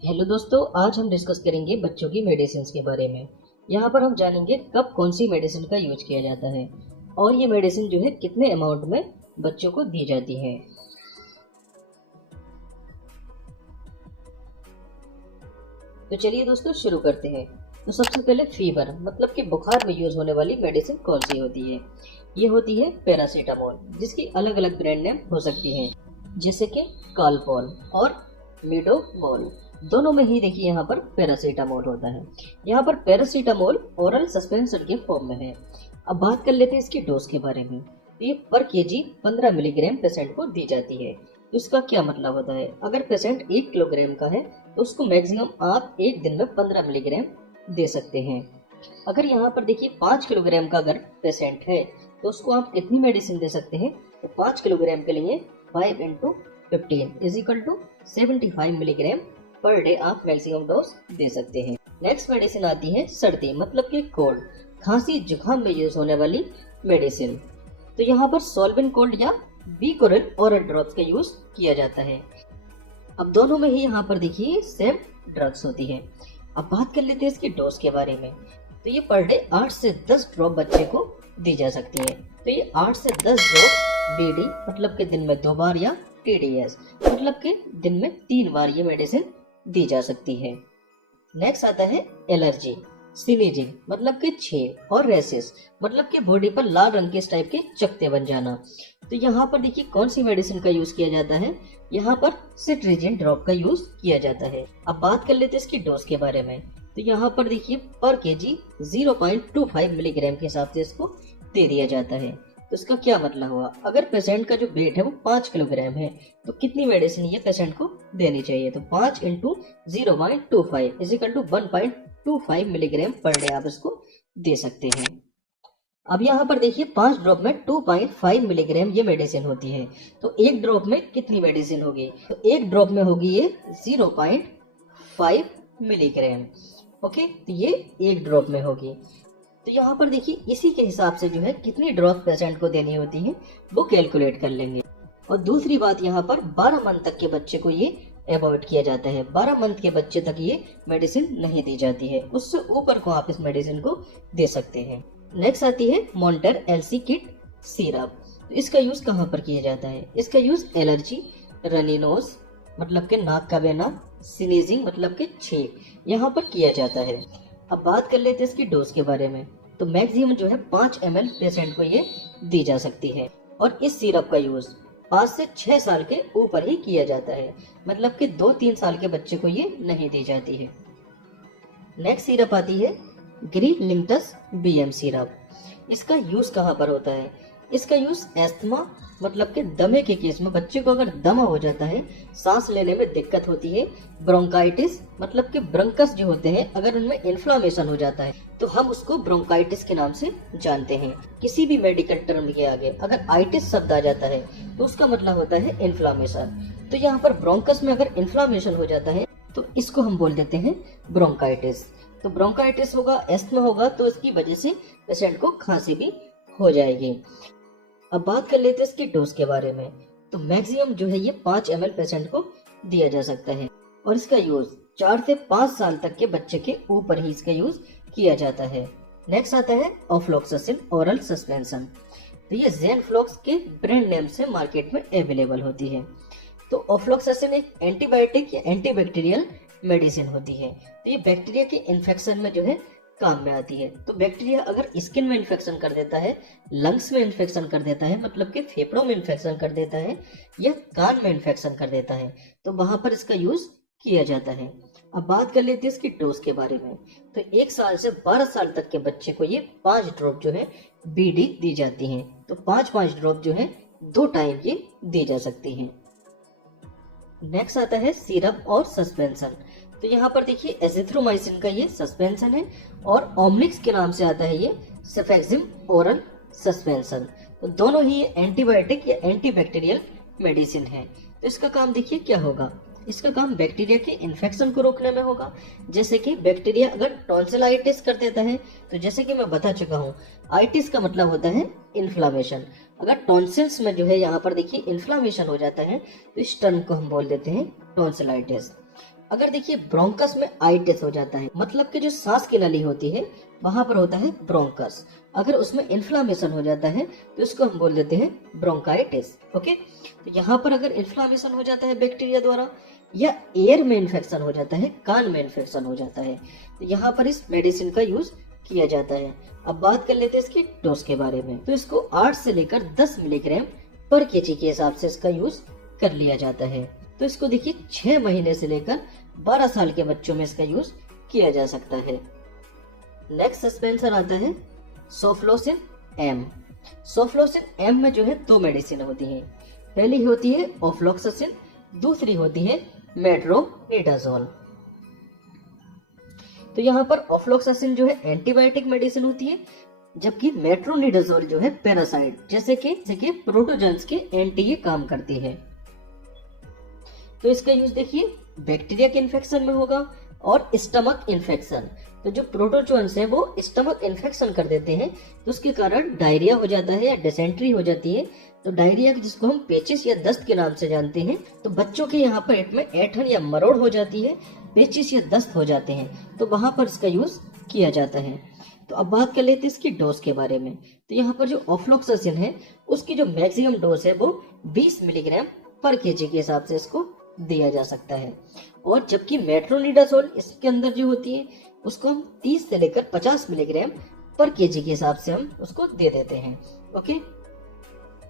Hello दोस्तों, आज हम डिस्कस करेंगे बच्चों की मेडिसिन के बारे में। यहाँ पर हम जानेंगे कब कौन सी मेडिसिन का यूज किया जाता है और ये मेडिसिन जो है कितने अमाउंट में बच्चों को दी जाती है। तो चलिए दोस्तों शुरू करते हैं। तो सबसे पहले फीवर मतलब कि बुखार में यूज होने वाली मेडिसिन कौन सी होती है। ये होती है पैरासीटामोल, जिसकी अलग अलग ब्रांड नेम हो सकती है, जैसे कि कालपॉल और मिडोमोल। दोनों में ही देखिए यहाँ पर पैरासीटामोल होता है। यहाँ पर पैरासीटामोल ओरल सस्पेंशन के फॉर्म में है। अब बात कर लेते हैं इसकी डोज के बारे में। तो ये पर केजी 15 मिलीग्राम पेशेंट को दी जाती है। तो इसका क्या मतलब होता है, अगर पेशेंट 1 किलोग्राम का है तो उसको मैक्सिमम आप एक दिन में 15 मिलीग्राम दे सकते हैं। अगर यहाँ पर देखिए 5 किलोग्राम का अगर पेशेंट है तो उसको आप कितनी मेडिसिन दे सकते हैं, तो 5 किलोग्राम के लिए 5 into 15 is equal to 75 milligram per day आप मैक्सिमम डोज दे सकते हैं। नेक्स्ट मेडिसिन आती है सर्दी मतलब कि कोल्ड, खांसी जुकाम में यूज होने वाली मेडिसिन। तो यहाँ पर सोल्विन कोल्ड या बीकोरल ओरल ड्रॉप्स का यूज किया जाता है। अब दोनों में ही यहाँ पर देखिए सेम ड्रग्स होती है। अब बात कर लेते हैं इसके डोज के बारे में। तो ये पर डे 8 से 10 ड्रॉप बच्चे को दी जा सकती है। तो ये 8 से 10 ड्रॉप बीडी मतलब के दिन में 2 बार या टीडीएस मतलब के दिन में 3 बार ये मेडिसिन दी जा सकती है। नेक्स्ट आता है एलर्जी, स्नीजिंग मतलब के छेद और रेसेस मतलब के बॉडी पर लाल रंग के इस टाइप के चकते बन जाना। तो यहाँ पर देखिए कौन सी मेडिसिन का यूज किया जाता है, यहाँ पर सिट्रीजिन ड्रॉप का यूज किया जाता है। अब बात कर लेते हैं इसकी डोज के बारे में। तो यहाँ पर देखिए पर केजी 0.25 मिलीग्राम के हिसाब से इसको दे दिया जाता है। तो इसका क्या मतलब हुआ, अगर पेशेंट का जो वेट है वो 5 किलोग्राम है तो कितनी मेडिसिन ये पेशेंट को देनी चाहिए, तो 5 into 0.25 is equal to 1.25 milligram per day आप इसको दे सकते हैं। अब यहाँ पर देखिए 5 ड्रॉप में 2.5 मिलीग्राम ये मेडिसिन होती है। तो एक ड्रॉप में कितनी मेडिसिन होगी, तो एक ड्रॉप में होगी ये 0.5 मिलीग्राम। ओके, तो ये एक ड्रॉप में होगी। तो यहाँ पर देखिए इसी के हिसाब से जो है कितनी ड्रॉप पेशेंट को देनी होती है वो कैलकुलेट कर लेंगे। और दूसरी बात, यहाँ पर 12 मंथ तक के बच्चे को ये अवॉइड किया जाता है। 12 मंथ के बच्चे तक ये मेडिसिन नहीं दी जाती है, उससे ऊपर को आप इस मेडिसिन को दे सकते हैं। नेक्स्ट आती है मॉन्टर एलसी किट सिरप। तो इसका यूज कहाँ पर किया जाता है, इसका यूज एलर्जी, रनी नोज मतलब के नाक का बहना, स्नीजिंग मतलब के छींक यहाँ पर किया जाता है। अब बात कर लेते हैं इसकी डोज के बारे में। तो मैक्सिमम जो है 5 ml पेशेंट को ये दी जा सकती है और इस सिरप का यूज 5 से 6 साल के ऊपर ही किया जाता है, मतलब कि 2-3 साल के बच्चे को ये नहीं दी जाती है। नेक्स्ट सिरप आती है ग्रीलिंटस बीएम सिरप। इसका यूज कहाँ पर होता है, इसका यूज एस्थमा मतलब के दमे के केस में, बच्चे को अगर दमा हो जाता है, सांस लेने में दिक्कत होती है, ब्रोंकाइटिस मतलब के ब्रंकस जो होते हैं अगर उनमें इन्फ्लामेशन हो जाता है तो हम उसको ब्रोंकाइटिस के नाम से जानते हैं। किसी भी मेडिकल टर्म के आगे अगर आइटिस शब्द आ जाता है तो उसका मतलब होता है इन्फ्लामेशन। तो यहाँ पर ब्रोंकस में अगर इन्फ्लामेशन हो जाता है तो इसको हम बोल देते हैं ब्रोंकाइटिस। तो ब्रोंकाइटिस होगा, एस्थमा होगा, तो इसकी वजह से पेशेंट को खांसी भी हो जाएगी। अब बात कर लेते हैं इसकी डोज के बारे में। तो मैक्सिमम जो है ये 5 ml पेशेंट को दिया जा सकता है और इसका यूज 4 से 5 साल तक के बच्चे के ऊपर ही इसका यूज किया जाता है। नेक्स्ट आता है ऑफ्लॉक्सासिन ओरल सस्पेंशन। तो ये ज़ेनफ्लॉक्स के ब्रांड नेम से मार्केट में अवेलेबल होती है। तो ऑफ्लॉक्सासिन एक एंटीबायोटिक या एंटीबैक्टीरियल मेडिसिन होती है। तो ये बैक्टीरिया के इन्फेक्शन में जो है काम में आती है। तो बैक्टीरिया अगर स्किन में इन्फेक्शन कर देता है, लंग्स में इन्फेक्शन कर देता है मतलब कि फेफड़ों में इन्फेक्शन कर देता है या कान में इन्फेक्शन कर देता है तो वहां पर इसका यूज किया जाता है। अब बात कर लेते हैं इसकी डोज के बारे में। तो 1 साल से 12 साल तक के बच्चे को ये 5 ड्रॉप जो है बीडी दी जाती हैं। तो 5-5 ड्रॉप जो है 2 टाइम ये दी जा सकती हैं। नेक्स्ट आता है सिरप और सस्पेंशन। तो यहाँ पर देखिए एजिथ्रोमाइसिन का ये सस्पेंशन है और ओमनिक्स के नाम से आता है ये सेफेक्सिम ओरल सस्पेंशन। तो दोनों ही एंटीबायोटिक या एंटीबैक्टीरियल मेडिसिन है। तो इसका काम देखिए क्या होगा, इसका काम बैक्टीरिया के इन्फेक्शन को रोकने में होगा। जैसे कि बैक्टीरिया अगर टॉन्सिलाइटिस कर देता है, तो जैसे कि मैं बता चुका हूँ आइटिस का मतलब होता है इन्फ्लामेशन। अगर टॉन्सिल्स में जो है यहाँ पर देखिए इन्फ्लामेशन हो जाता है तो इस टर्म को हम बोल देते हैं टॉन्सिलाइटिस। अगर देखिए ब्रोंकस में आइटिस हो जाता है, मतलब कि जो सांस की नली होती है वहां पर होता है ब्रोंकस। अगर उसमें इन्फ्लामेशन हो जाता है तो इसको हम बोल देते हैं ब्रोंकाइटिस। ओके, तो यहाँ पर अगर इन्फ्लामेशन हो जाता है बैक्टीरिया द्वारा, या एयर में इन्फेक्शन हो जाता है, कान में इन्फेक्शन हो जाता है, तो यहाँ पर इस मेडिसिन का यूज किया जाता है। अब बात कर लेते हैं इसकी डोज के बारे में। तो इसको 8 से लेकर 10 मिलीग्राम पर केजी के हिसाब से इसका यूज कर लिया जाता है। तो इसको देखिए 6 महीने से लेकर 12 साल के बच्चों में इसका यूज किया जा सकता है। नेक्स्ट सस्पेंसर आता है सोफ्लोसिन एम। सोफ्लोसिन एम में जो है 2 मेडिसिन होती हैं। पहली होती है ऑफ्लॉक्सासिन, दूसरी होती है मेट्रोनिडाजोल। तो यहाँ पर ऑफ्लॉक्सासिन जो है एंटीबायोटिक मेडिसिन होती है, जबकि मेट्रोनिडाजोल जो है पैरासाइट जैसे कि प्रोटोजन्स के एंटी ये काम करती है। तो इसका यूज देखिए बैक्टीरिया के इन्फेक्शन में होगा और स्टमक इन्फेक्शन। तो जो प्रोटोजोन्स हैं वो स्टमक इन्फेक्शन कर देते हैं, तो उसके कारण डायरिया हो जाता है या डिसेंट्री हो जाती है। तो डायरिया जिसको हम पेचिस या दस्त के नाम से जानते हैं, तो बच्चों के यहाँ पर पेट में ऐंठन या मरोड़ हो जाती है, पेचिस या दस्त हो जाते हैं, तो वहां पर इसका यूज किया जाता है। तो अब बात कर लेते हैं इसकी डोज के बारे में। तो यहाँ पर जो ऑफ्लॉक्सासिन है उसकी जो मैक्सिमम डोज है वो 20 मिलीग्राम पर केजी के हिसाब से इसको दिया जा सकता है। और जबकि मेट्रोनिडाजोल इसके अंदर जो होती है उसको हम 30 से लेकर 50 मिलीग्राम पर केजी के हिसाब से हम उसको दे देते हैं। ओके,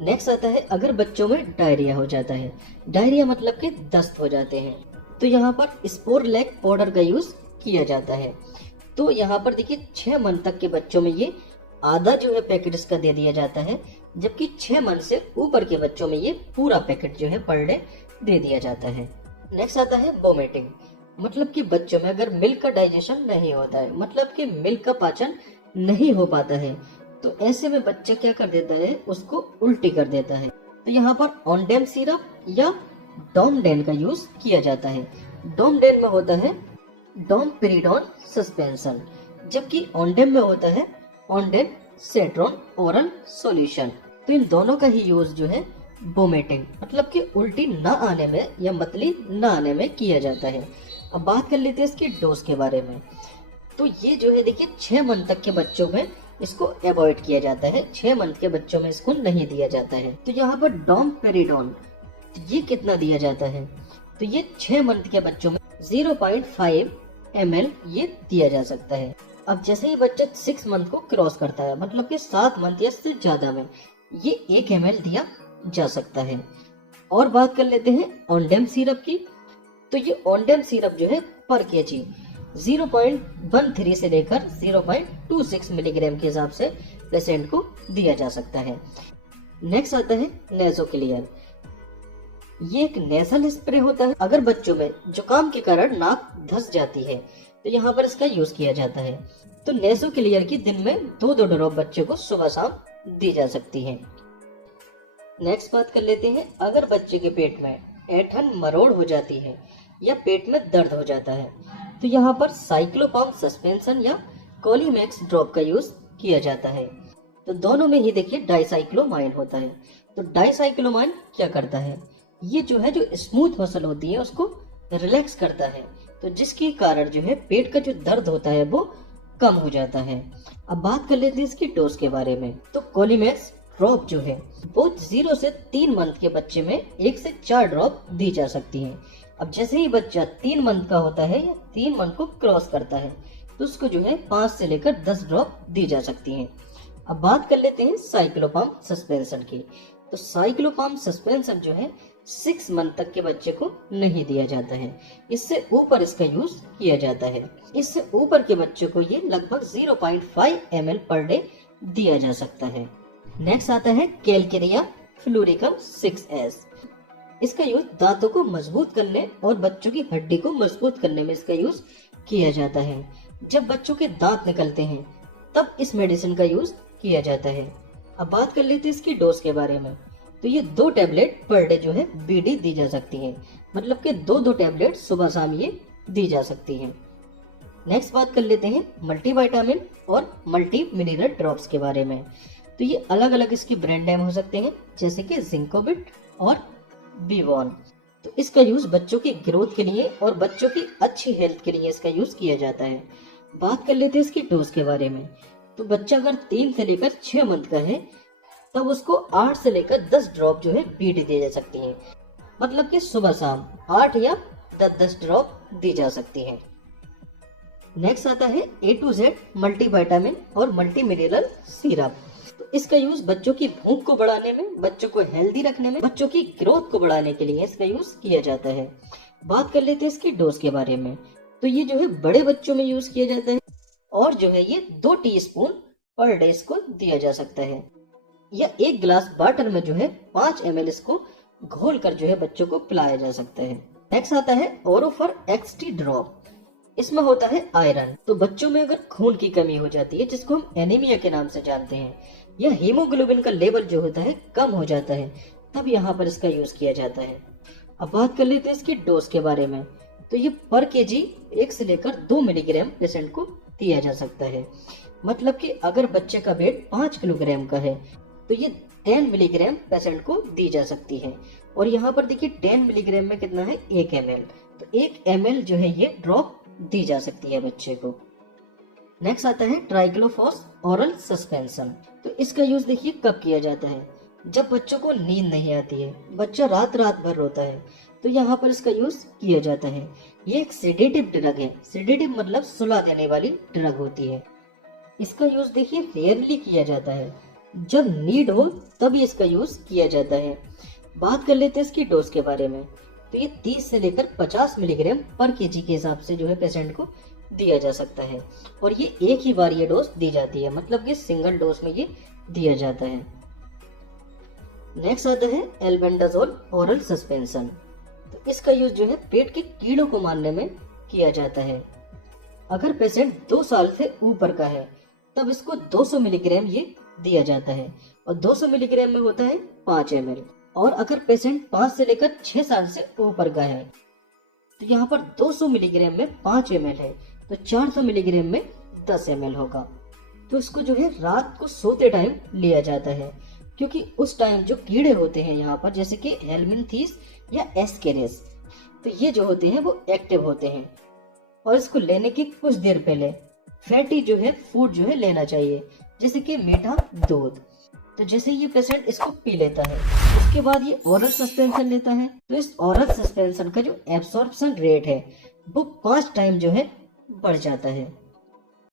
नेक्स्ट आता है अगर बच्चों में डायरिया हो जाता है। डायरिया मतलब कि दस्त हो जाते हैं, तो यहाँ पर स्पोरलैक पाउडर का यूज किया जाता है। तो यहाँ पर देखिए 6 मंथ तक के बच्चों में ये आधा जो है पैकेट इसका दे दिया जाता है, जबकि 6 मंथ से ऊपर के बच्चों में ये पूरा पैकेट जो है पर डे दे दिया जाता है। नेक्स्ट आता है वोमिटिंग, मतलब कि बच्चों में अगर मिल्क का डाइजेशन नहीं होता है, मतलब कि मिल्क का पाचन नहीं हो पाता है, तो ऐसे में बच्चा क्या कर देता है, उसको उल्टी कर देता है। तो यहाँ पर ऑनडेम सिरप या डोमडेन का यूज किया जाता है। डोमडेन में होता है डोमपेरिडोन सस्पेंशन, जबकि ऑनडेम में होता है ऑनडेन सेट्रॉन ओरल सॉल्यूशन। तो इन दोनों का ही यूज जो है वोमिटिंग मतलब कि उल्टी न आने में या मतली न आने में किया जाता है। अब बात कर लेते हैं इसकी डोज के बारे में। तो ये जो है देखिए 6 मंथ तक के बच्चों में इसको अवॉइड किया जाता है, 6 मंथ के बच्चों में इसको नहीं दिया जाता है। तो यहाँ पर डोमपेरिडोन ये कितना दिया जाता है, तो ये 6 मंथ के बच्चों में 0.5 ml ये दिया जा सकता है। अब जैसे ही बच्चा 6 मंथ को क्रॉस करता है, मतलब कि 7 मंथ या इससे ज्यादा में, ये 1 ml दिया जा सकता है। और बात कर लेते हैं ऑनडेम सिरप की। तो ये ऑनडेम सिरप जो है पर केजी 0.13 से लेकर 0.26 मिलीग्राम के हिसाब से पेशेंट को दिया जा सकता है। नेक्स्ट आता है नेज़ोक्लियर। ये एक नेजल स्प्रे होता है। अगर बच्चों में जुकाम के कारण नाक धंस जाती है तो यहाँ पर इसका यूज किया जाता है। तो नेज़ोक्लियर की दिन में 2-2 ड्रॉप बच्चे को सुबह शाम दी जा सकती है। नेक्स्ट बात कर लेते हैं अगर बच्चे के पेट में ऐंठन मरोड़ हो जाती है या पेट में दर्द हो जाता है, तो यहाँ पर साइक्लोपाम सस्पेंशन या कोलीमैक्स ड्रॉप का यूज किया जाता है। तो दोनों में ही देखिए डाइसाइक्लोमाइन होता है। तो डाइसाइक्लोमाइन क्या करता है, ये जो है जो स्मूथ मसल होती है उसको रिलैक्स करता है, तो जिसके कारण जो है पेट का जो दर्द होता है वो कम हो जाता है। अब बात कर लेते हैं इसकी डोज के बारे में। तो कोलीमैक्स ड्रॉप जो है वो 0 से 3 मंथ के बच्चे में 1 से 4 ड्रॉप दी जा सकती है। अब जैसे ही बच्चा 3 मंथ का होता है या 3 मंथ को क्रॉस करता है तो उसको जो है 5 से लेकर 10 ड्रॉप दी जा सकती है। अब बात कर लेते हैं साइक्लोपाम सस्पेंशन की। तो साइक्लोपाम सस्पेंशन जो है 6 मंथ तक के बच्चे को नहीं दिया जाता है, इससे ऊपर इसका यूज किया जाता है। इससे ऊपर के बच्चे को ये लगभग 0.5 ml पर डे दिया जा सकता है। नेक्स्ट आता है कैलकेरिया फ्लूरिकम 6S। इसका यूज दांतों को मजबूत करने और बच्चों की हड्डी को मजबूत करने में इसका यूज किया जाता है। जब बच्चों के दांत निकलते हैं तब इस मेडिसिन का यूज किया जाता है। अब बात कर लेते हैं इसकी डोज के बारे में। तो ये 2 टैबलेट पर डे जो है बीडी दी जा सकती है, मतलब कि 2-2 टैबलेट सुबह शाम ये दी जा सकती है। नेक्स्ट बात कर लेते हैं मल्टीविटामिन और मल्टी मिनरल ड्रॉप्स के बारे में। तो ये अलग अलग इसके ब्रांड नेम हो सकते हैं, जैसे कि जिंकोबिट और बीवॉन। तो इसका यूज बच्चों की ग्रोथ के लिए और बच्चों की अच्छी हेल्थ के लिए इसका यूज किया जाता है। बात कर लेते हैं इसकी डोज के बारे में। तो बच्चा अगर 3 से लेकर 6 मंथ का है तब उसको 8 से लेकर 10 ड्रॉप जो है बीट दी जा सकती है। मतलब कि सुबह शाम 8 या 10 ड्रॉप दी जा सकती है। नेक्स्ट आता है A to Z मल्टीविटामिन और मल्टी मिनरल सिरप। तो इसका यूज बच्चों की भूख को बढ़ाने में, बच्चों को हेल्दी रखने में, बच्चों की ग्रोथ को बढ़ाने के लिए इसका यूज किया जाता है। बात कर लेते हैं इसकी डोज के बारे में। तो ये जो है बड़े बच्चों में यूज किया जाता है और जो है ये 2 टीस्पून पर डे इसको दिया जा सकता है, या 1 गिलास वाटर में जो है 5 ml इसको घोल कर जो है बच्चों को पिलाया जा सकता है। नेक्स्ट आता है ओरोफर XT ड्रॉप। इसमें होता है आयरन। तो बच्चों में अगर खून की कमी हो जाती है, जिसको हम एनीमिया के नाम से जानते हैं, या हीमोग्लोबिन का लेवल जो होता है कम हो जाता है, तब यहाँ पर इसका यूज किया जाता है। अब बात कर लेते हैं इसकी डोज के बारे में। तो ये पर केजी 1 से लेकर 2 मिलीग्राम पेशेंट को दिया जा सकता है। मतलब कि अगर बच्चे का वेट 5 किलोग्राम का है तो ये 10 मिलीग्राम पेशेंट को दी जा सकती है। और यहाँ पर देखिए 10 मिलीग्राम में कितना है, 1 ml। तो 1 ml जो है ये ड्रॉप दी जा सकती है बच्चे को। नेक्स्ट आता है ट्राइक्लोफॉस ओरल सस्पेंशन। तो इसका यूज देखिए कब किया जाता है, जब बच्चों को नींद नहीं आती है, बच्चा रात भर रोता है, तो यहाँ पर इसका यूज किया जाता है। ये एक सेडेटिव ड्रग है। सेडेटिव मतलब सुला देने वाली ड्रग होती है। इसका यूज देखिए रेयरली किया जाता है, जब नीड हो तभी इसका यूज किया जाता है। बात कर लेते हैं इसकी डोज के बारे में। तो ये 30 से लेकर 50 मिलीग्राम पर केजी के हिसाब से जो है पेशेंट को दिया जा सकता है, और ये एक ही बार ये डोज दी जाती है, मतलब कि सिंगल डोज में ये दिया जाता है। नेक्स्ट आता है एल्बेंडाजोल ओरल सस्पेंशन। तो इसका यूज जो है पेट के कीड़ों को मारने में किया जाता है। अगर पेशेंट 2 साल से ऊपर का है तब इसको 200 मिलीग्राम ये दिया जाता है, और 200 मिलीग्राम में होता है 5 ml। और अगर पेशेंट 5 से लेकर 6 साल से ऊपर का है तो यहाँ पर 200 मिलीग्राम में 5 ml है, तो 400 मिलीग्राम में 10 ml होगा। तो इसको जो है रात को सोते टाइम लिया जाता है, क्योंकि उस टाइम जो कीड़े होते हैं यहाँ पर, जैसे कि हेलमिंथीस या एस्केरिस, तो ये जो होते हैं वो एक्टिव होते हैं। और इसको लेने के कुछ देर पहले फैटी जो है फूड जो है लेना चाहिए, जैसे कि मीठा दूध। तो जैसे ये पेशेंट इसको पी लेता है उसके बाद ये ओरल सस्पेंशन लेता है, तो इस ओरल सस्पेंशन का जो एब्सॉर्प्शन रेट है वो 5 टाइम जो है बढ़ जाता है।